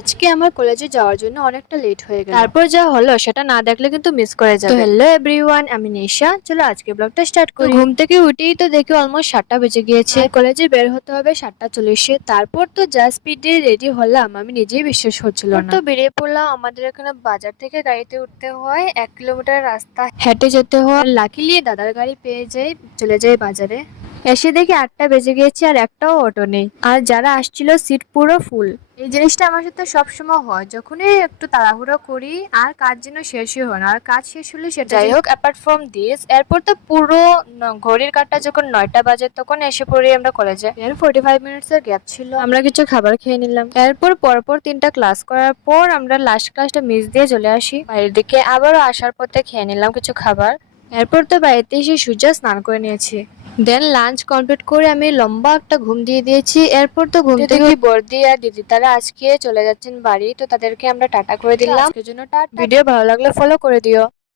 আজকে আমার কলেজে যাওয়ার জন্য অনেকটা লেট হয়ে গেল। তারপর যা হলো সেটা না দেখলে কিন্তু মিস করে যাবে। তো হ্যালো এভরিওয়ান, আমি নিশা। চলো আজকে ব্লগটা স্টার্ট করি। ঘুম থেকে উঠেই তো দেখি অলমোস্ট 7টা বেজে গিয়েছে। কলেজে বের হতে হবে 7টা 40-এ। তারপর তো যা স্পিডে রেডি হলাম আমি নিজেই বিশ্বাস হচ্ছিল না। তো বেরিয়ে পড়লাম। আমাদের এখানে বাজার থেকে গাড়িতে উঠতে হয়, 1 কিলোমিটার রাস্তা হেঁটে যেতে হয়। লাকিলি দাদার গাড়ি পেয়ে যাই, চলে যাই বাজারে। এসে দেখি 8টা বেজে গিয়েছে আর একটাও অটো নেই। আর যারা আসছিল সিট পুরো ফুল। এই জিনিসটা আমার সাথে সবসময় হয়, যখনই একটু তাড়াহুড়ো করি আর কাজ যেন শেষই হয় না, আর কাজ শেষ হলে সেটা যাই হোক। অ্যাপার্ট ফ্রম দিস, এরপর তো পুরো ঘড়ির কাঁটা যখন 9টা বাজে তখন এসে পড়ি আমরা কলেজে। 45 মিনিটস এর গ্যাপ ছিল, আমরা কিছু খাবার খেয়ে নিলাম। এরপর পরপর 3টা ক্লাস করার পর আমরা লাস্ট ক্লাসটা মিস দিয়ে চলে আসি বাড়ির দিকে। আবারও আসার পথে খেয়ে নিলাম কিছু খাবার। এরপর তো বাড়িতে এসে সোজা স্নান করে নিয়েছি। দেন লাঞ্চ কমপ্লিট করে আমি লম্বা একটা ঘুম দিয়ে দিয়েছি। এরপর তো ঘুম থেকে বর্দি আর দিদি তারা আজকে চলে যাচ্ছেন বাড়ি, তো তাদেরকে আমরা টাটা করে দিলাম। আজকের জন্য টাটা। ভিডিও ভালো লাগলে ফলো করে দিও।